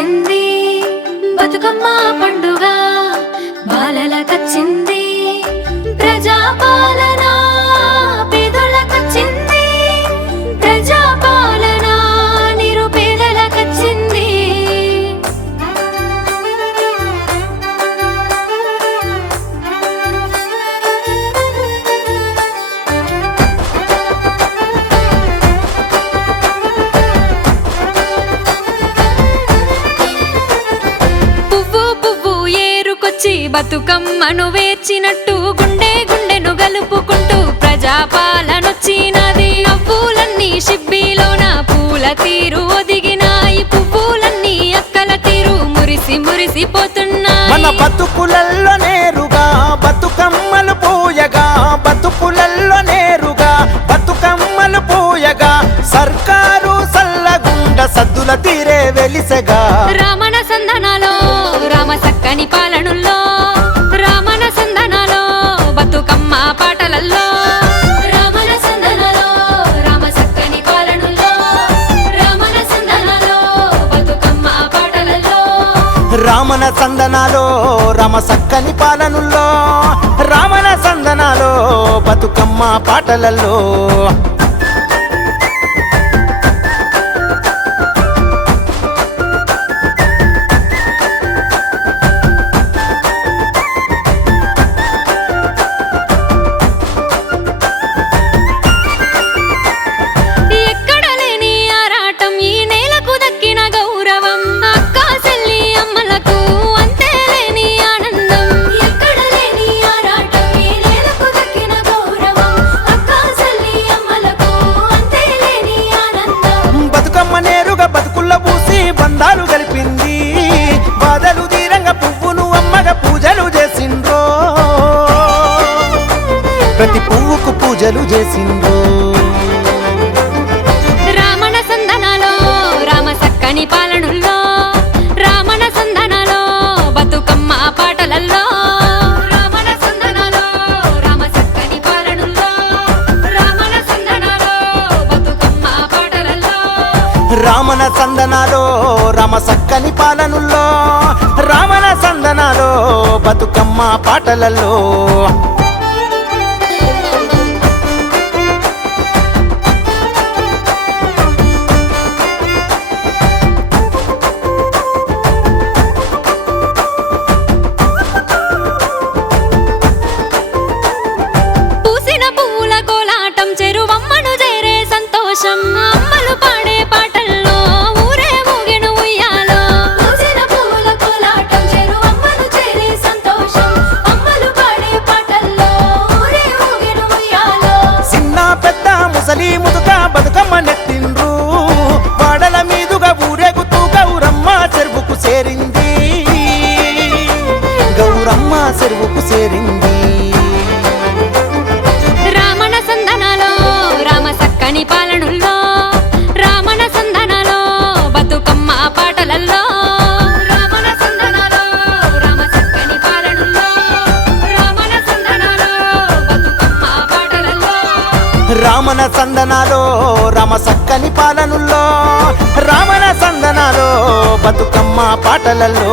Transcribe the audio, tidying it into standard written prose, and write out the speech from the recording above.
వచ్చింది బతుకమ్మ పండుగ బాలలకొచ్చింది ప్రజాపాలన పేదోళ్ళకొచ్చింది ప్రజాపాలన నిరుపేదలకొచ్చింది బతుకమ్మను వేర్చినట్టు గుండె గుండెను గలుపుకుంటూ ప్రజాపాలనొచ్చినది నవ్వులన్నీ షిబ్బీలోన పూల తీరు ఒదిగినాయి పువ్వులన్నీ అక్కల తీరు మురిసి మురిసిపోతున్నాయి మన బతుకులల్లో నేరుగా బతుకమ్మలు పూయగా బతుకులల్లో నేరుగా బతుకమ్మలు పూయగా సర్కారు సల్లగుండ సద్దుల తీరే వెలిసెగా రామణ సందనాలో రామ సక్కని పాలనుల్లో రామణ సందనాలో బతుకమ్మ పాటలల్లో రామణ సందనాలో రామ సక్కని పాలనుల్లో రామణ సందనాలో బతుకమ్మ పాటలల్లో రామణ సందనాలో రామ సక్కని పాలనుల్లో రామణ సందనాలో బతుకమ్మ పాటలలో బతుకుల్ల పూసి బంధాలు గలిపింది బాధలు తీరంగా పువ్వును అమ్మగా పూజలు చేసిండ్రో ప్రతి పువ్వుకు పూజలు చేసిండ్రో రామణ సందనాలో రామ సక్కని పాలనుల్లో రామణ సందనాలో బతుకమ్మ పాటలల్లో రామణ సందనాలో రామ సక్కని పాలనుల్లో రామణ సందనాలో బతుకమ్మ పాటలల్లో రామణ సందనాలో రామ సక్కని పాలనుల్లో రామణ సందనాలో బతుకమ్మ పాటలలో పూసిన పువ్వుల కోలాటం చెరువమ్మను చేరే సంతోషం అమ్మలు పాడే పాటల్లో ఊరే ఊగెను ఉయ్యాలో పూసిన పువ్వుల కోలాటం చెరువమ్మను చేరే సంతోషం అమ్మలు పాడే పాటల్లో ఊరే ఊగెను ఉయ్యాలో చిన్న పెద్ద ముసలి ముదుక బతుకమ్మ నెత్తిండ్రు వాడల మీదుగా ఊరేగుతూ గౌరమ్మ చెరువుకు చేరింది గౌరమ్మ చెరువుకు చేరింది రామణ సందనాలో రామ సక్కని పాలనుల్లో రామణ సందనాలో బతుకమ్మ పాటలల్లో రామణ సందనాలో రామ సక్కని పాలనుల్లో రామణ సందనాలో బతుకమ్మ పాటలల్లో రామణ సందనాలో రామ సక్కని పాలనుల్లో రామణ సందనాలో బతుకమ్మ పాటలలో